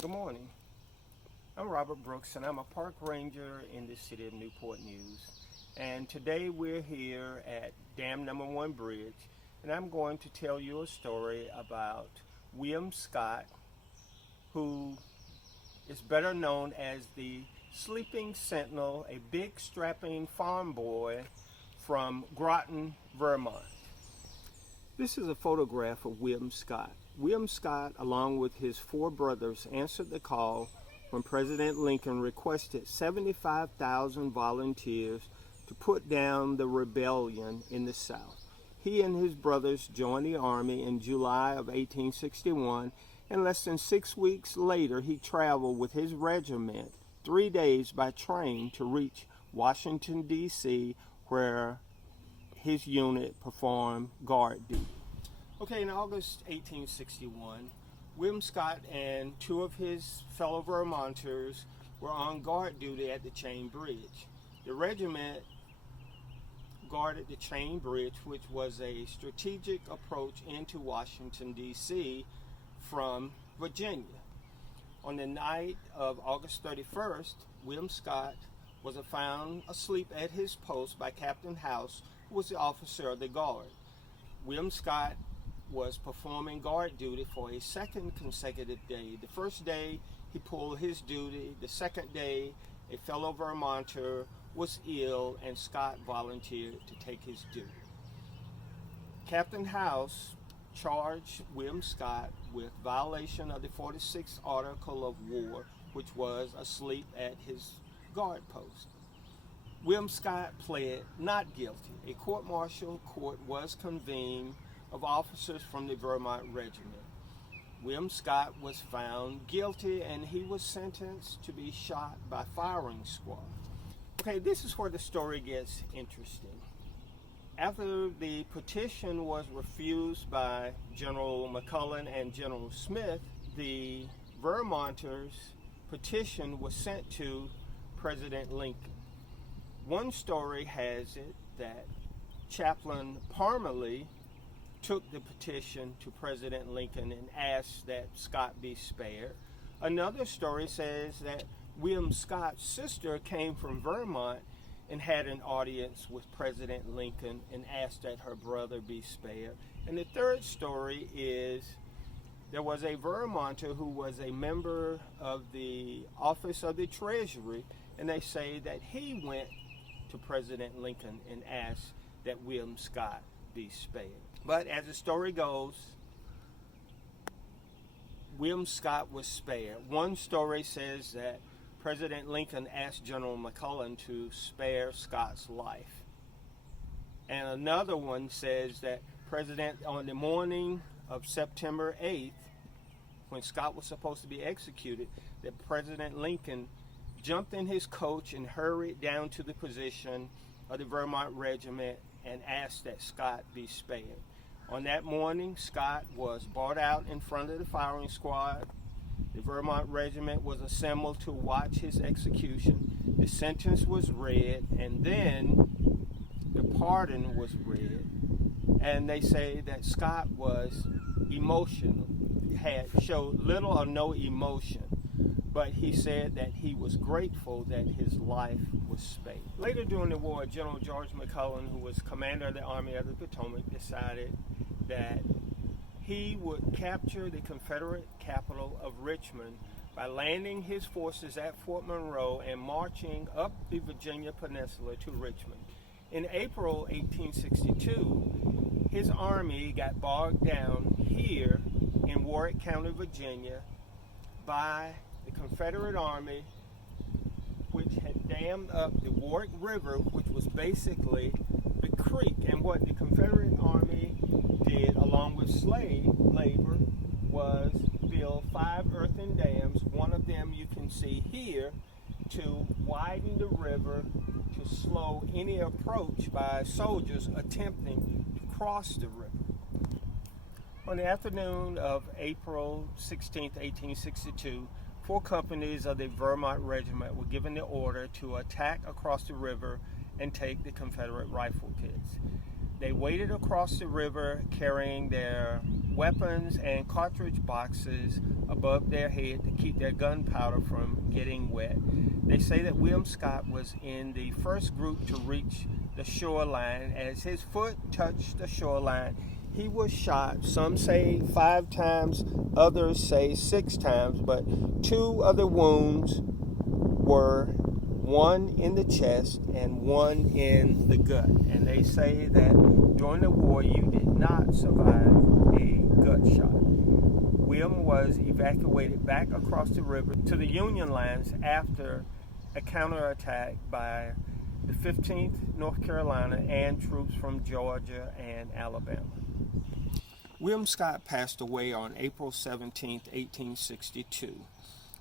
Good morning. I'm Robert Brooks and I'm a park ranger in the city of Newport News. And today we're here at Dam Number 1 Bridge and I'm going to tell you a story about William Scott, who is better known as the Sleeping Sentinel, a big strapping farm boy from Groton, Vermont. This is a photograph of William Scott. William Scott, along with his 4 brothers, answered the call when President Lincoln requested 75,000 volunteers to put down the rebellion in the South. He and his brothers joined the Army in July of 1861, and less than 6 weeks later he traveled with his regiment 3 days by train to reach Washington, D.C., where his unit performed guard duty. Okay, in August 1861, William Scott and 2 of his fellow Vermonters were on guard duty at the Chain Bridge. The regiment guarded the Chain Bridge, which was a strategic approach into Washington, D.C. from Virginia. On the night of August 31st, William Scott was found asleep at his post by Captain House, who was the officer of the guard. William Scott was performing guard duty for a second consecutive day. The first day he pulled his duty. The second day a fellow Vermonter was ill and Scott volunteered to take his duty. Captain House charged William Scott with violation of the 46th Article of War, which was asleep at his guard post. William Scott pled not guilty. A court-martial court was convened of officers from the Vermont Regiment. William Scott was found guilty and he was sentenced to be shot by firing squad. Okay, this is where the story gets interesting. After the petition was refused by General McClellan and General Smith, the Vermonters' petition was sent to President Lincoln. One story has it that Chaplain Parmalee took the petition to President Lincoln and asked that Scott be spared. Another story says that William Scott's sister came from Vermont and had an audience with President Lincoln and asked that her brother be spared. And the third story is there was a Vermonter who was a member of the Office of the Treasury, and they say that he went to President Lincoln and asked that William Scott be spared. But as the story goes, William Scott was spared. One story says that President Lincoln asked General McClellan to spare Scott's life. And another one says that on the morning of September 8th, when Scott was supposed to be executed, that President Lincoln jumped in his coach and hurried down to the position of the Vermont Regiment and asked that Scott be spared. On that morning, Scott was brought out in front of the firing squad. The Vermont Regiment was assembled to watch his execution. The sentence was read, and then the pardon was read. And they say that Scott was emotional. He showed little or no emotion. But he said that he was grateful that his life was spared. Later during the war, General George McClellan, who was commander of the Army of the Potomac, decided that he would capture the Confederate capital of Richmond by landing his forces at Fort Monroe and marching up the Virginia Peninsula to Richmond. In April 1862, his army got bogged down here in Warwick County, Virginia, by the Confederate Army, which had dammed up the Warwick River, which was basically the creek. And what the Confederate Army did, along with slave labor, was build 5 earthen dams. One of them you can see here, to widen the river to slow any approach by soldiers attempting to cross the river. On the afternoon of April 16, 1862, 4 companies of the Vermont Regiment were given the order to attack across the river and take the Confederate rifle pits. They waded across the river carrying their weapons and cartridge boxes above their head to keep their gunpowder from getting wet. They say that William Scott was in the first group to reach the shoreline. As his foot touched the shoreline, he was shot. Some say 5 times, others say 6 times, but 2 other wounds were one in the chest and one in the gut. And they say that during the war, you did not survive a gut shot. William was evacuated back across the river to the Union lines after a counterattack by the 15th North Carolina and troops from Georgia and Alabama. William Scott passed away on April 17, 1862.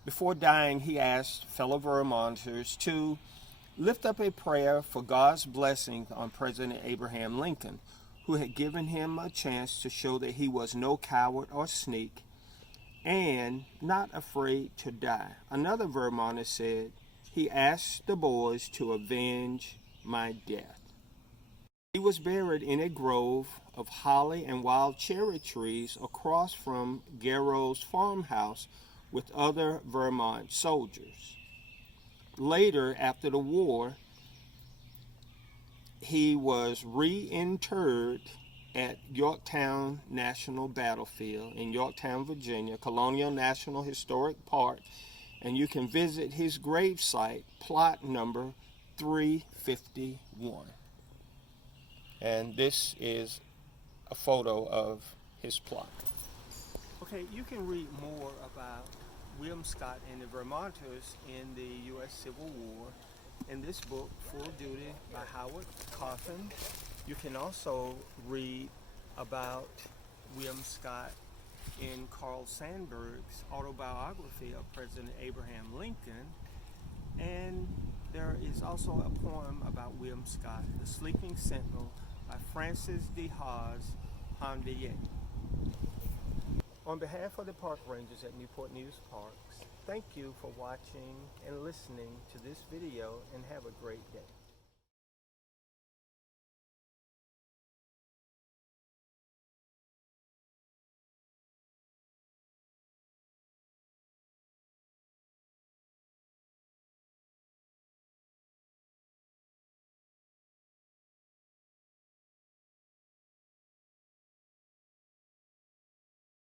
Before dying, he asked fellow Vermonters to lift up a prayer for God's blessing on President Abraham Lincoln, who had given him a chance to show that he was no coward or sneak and not afraid to die. Another Vermonter said, "He asked the boys to avenge my death." He was buried in a grove of holly and wild cherry trees across from Garrow's farmhouse with other Vermont soldiers. Later, after the war, he was reinterred at Yorktown National Battlefield in Yorktown, Virginia, Colonial National Historic Park, and you can visit his gravesite, plot number 351. And this is a photo of his plot. Okay, you can read more about William Scott and the Vermonters in the U.S. Civil War in this book, Full Duty by Howard Coffin. You can also read about William Scott in Carl Sandburg's autobiography of President Abraham Lincoln. And there is also a poem about William Scott, The Sleeping Sentinel, by Francis de Haas Hondier. On behalf of the park rangers at Newport News Parks, thank you for watching and listening to this video, and have a great day.